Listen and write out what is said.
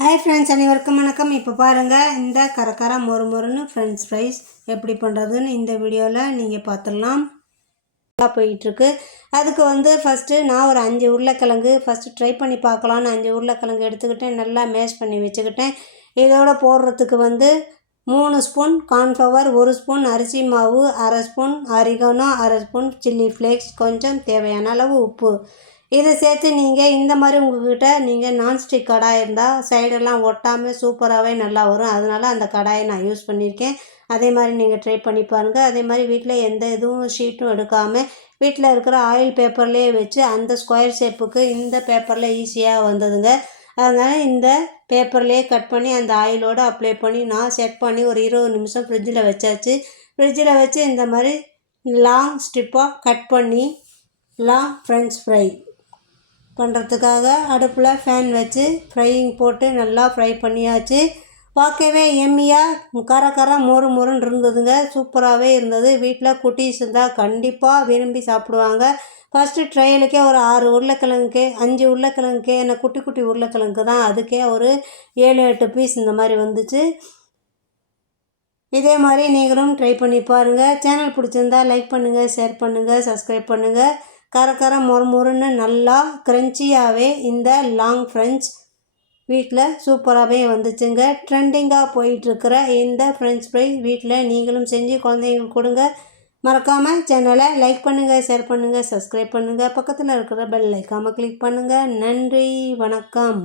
Hi friends அனைவருக்கும் வணக்கம். இப்போ பாருங்கள் இந்த கரக்கர மொறு மொறுன்னு ஃப்ரெண்ட்ஸ் ஃப்ரைஸ் எப்படி பண்ணுறதுன்னு இந்த வீடியோவில் நீங்கள் பார்த்துடலாம் நல்லா போயிட்டுருக்கு. அதுக்கு வந்து ஃபஸ்ட்டு நான் ஒரு அஞ்சு உருளைக்கிழங்கு ஃபஸ்ட்டு ட்ரை பண்ணி பார்க்கலான்னு அஞ்சு உருளைக்கிழங்கு எடுத்துக்கிட்டேன். நல்லா மேஷ் பண்ணி வச்சுக்கிட்டேன். இதோட போடுறதுக்கு வந்து மூணு ஸ்பூன் கார்ன்ஃப்ளவர் ஒரு ஸ்பூன் அரிசி மாவு அரை ஸ்பூன் அரிகனோ அரை ஸ்பூன் சில்லி ஃப்ளேக்ஸ் கொஞ்சம் தேவையான அளவு உப்பு. இதை சேர்த்து நீங்கள் இந்த மாதிரி உங்கள்கிட்ட நீங்கள் நான்ஸ்டிக் கடாய் இருந்தால் சைடெல்லாம் ஒட்டாமல் சூப்பராகவே நல்லா வரும். அதனால் அந்த கடாயை நான் யூஸ் பண்ணியிருக்கேன். அதே மாதிரி நீங்கள் ட்ரை பண்ணி பாருங்கள் அதே மாதிரி வீட்டில் எந்த இதுவும் ஷீட்டும் எடுக்காமல் வீட்டில் இருக்கிற ஆயில் பேப்பர்லேயே வச்சு அந்த ஸ்கொயர் ஷேப்புக்கு இந்த பேப்பரில் ஈஸியாக வந்ததுங்க. அதனால் இந்த பேப்பர்லேயே கட் பண்ணி அந்த ஆயிலோடு அப்ளை பண்ணி நான் செட் பண்ணி ஒரு இருபது நிமிஷம் ஃப்ரிட்ஜில் வச்சாச்சு. ஃப்ரிட்ஜில் வச்சு இந்த மாதிரி லாங் ஸ்ட்ரிப்பாக கட் பண்ணி லாங் ஃப்ரெஞ்ச் ஃப்ரை பண்ணுறதுக்காக அடுப்பில் ஃபேன் வச்சு ஃப்ரையிங் போட்டு நல்லா ஃப்ரை பண்ணியாச்சு. பார்க்கவே எம்மியாக கர கர மொறு மொறுன்னு இருந்ததுங்க. சூப்பராகவே இருந்தது. வீட்டில் குட்டீஸ் இருந்தால் கண்டிப்பாக விரும்பி சாப்பிடுவாங்க. ஃபஸ்ட்டு ட்ரையலுக்கே ஒரு ஆறு உருளைக்கிழங்குக்கே அஞ்சு உருளைக்கிழங்குக்கே என்ன குட்டி குட்டி உருளைக்கிழங்கு தான். அதுக்கே ஒரு ஏழு எட்டு பீஸ் இந்த மாதிரி வந்துச்சு. இதே மாதிரி நீங்களும் ட்ரை பண்ணி பாருங்கள் சேனல் பிடிச்சிருந்தா லைக் பண்ணுங்கள் ஷேர் பண்ணுங்கள் சப்ஸ்கிரைப் பண்ணுங்கள் கரக்கர மொறுமொறுன்னு மொறு மொறுன்னு நல்லா க்ரன்ச்சியாகவே இந்த லாங் ஃப்ரெஞ்ச் வீட்டில் சூப்பராகவே வந்துச்சுங்க. ட்ரெண்டிங்காக போயிட்டுருக்கிற இந்த ஃப்ரெஞ்ச் ஃப்ரை வீட்டில் நீங்களும் செஞ்சு குழந்தைங்களுக்கு கொடுங்க. மறக்காமல் சேனலை லைக் பண்ணுங்கள் ஷேர் பண்ணுங்கள் சப்ஸ்கிரைப் பண்ணுங்கள் பக்கத்தில் இருக்கிற பெல் ஐக்காமல் கிளிக் பண்ணுங்கள் நன்றி வணக்கம்.